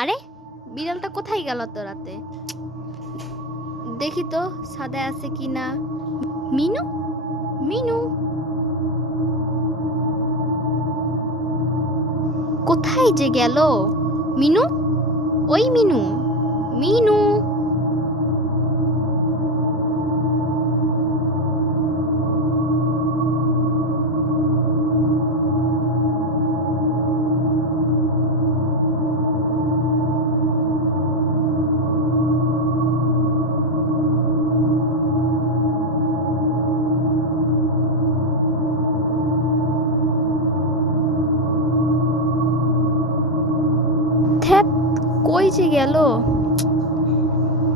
আরে, বিড়ালটা কোথায় গেল তো রাতে? দেখি তো ছাদে আছে কি না। মিনু, মিনু, কোথায় যে গেল? মিনু, ওই মিনু, মিনু। ধ্যাত, কই যে গেল?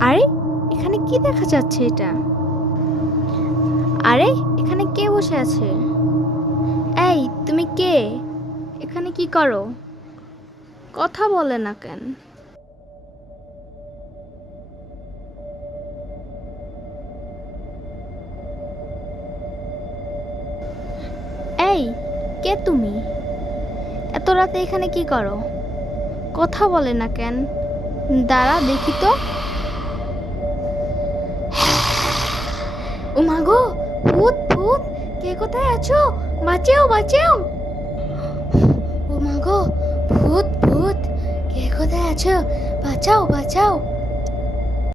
আরে, এখানে কি দেখা যাচ্ছে এটা? আরে, এখানে কে বসে আছে? এই, তুমি কে? এখানে কি করো? কথা বলে না কেন? এই, কে তুমি? এত রাতে এখানে কি করো? কথা বলে না কেন? দাঁড়া দেখি তো। ও মা গো, ভূত ভূত, কে কোথায় আছো? বাঁচাও বাঁচাও। ও মা গো, ভূত ভূত, কে কোথায় আছো? বাঁচাও বাঁচাও।